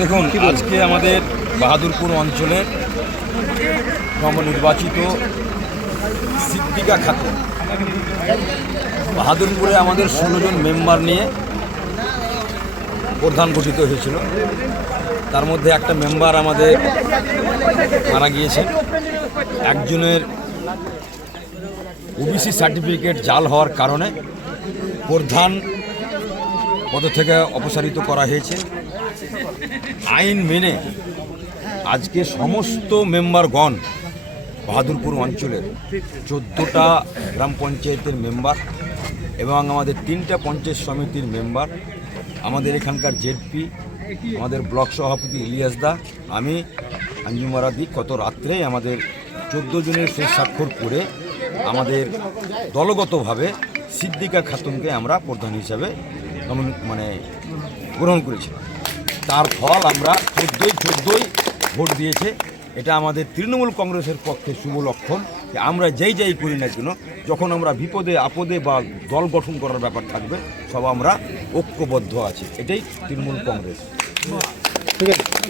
দেখুন, আজকে আমাদের বাহাদুরপুর অঞ্চলের নবনির্বাচিত সিদ্দিকা খাতুন, বাহাদুরপুরে আমাদের 16 জন মেম্বার নিয়ে প্রধান গঠিত হয়েছিল। তার মধ্যে একটা মেম্বার আমাদের মারা গিয়েছে। একজনের ওবিসি সার্টিফিকেট জাল হওয়ার কারণে প্রধান পদ থেকে অপসারিত করা হয়েছে। আইন মেনে আজকে সমস্ত মেম্বারগণ বাহাদুরপুর অঞ্চলের 14টা গ্রাম পঞ্চায়েতের মেম্বার এবং আমাদের 3টা পঞ্চায়েত সমিতির মেম্বার, আমাদের এখানকার জেডপি, আমাদের ব্লক সভাপতি ইলিয়াস দা, আমি আঞ্জুমারাদি গত রাত্রেই আমাদের 14 জনের শেষ স্বাক্ষর করে আমাদের দলগতভাবে সিদ্দিকা খাতুনকে আমরা প্রধান হিসাবে গ্রহণ করেছি। তার ফল আমরা 14 ভোট দিয়েছে। এটা আমাদের তৃণমূল কংগ্রেসের পক্ষে শুভ লক্ষণ যে আমরা যেই করি না কেন, যখন আমরা বিপদে আপদে বা দল গঠন করার ব্যাপার থাকবে, সব আমরা ঐক্যবদ্ধ আছি। এটাই তৃণমূল কংগ্রেস। ঠিক আছে।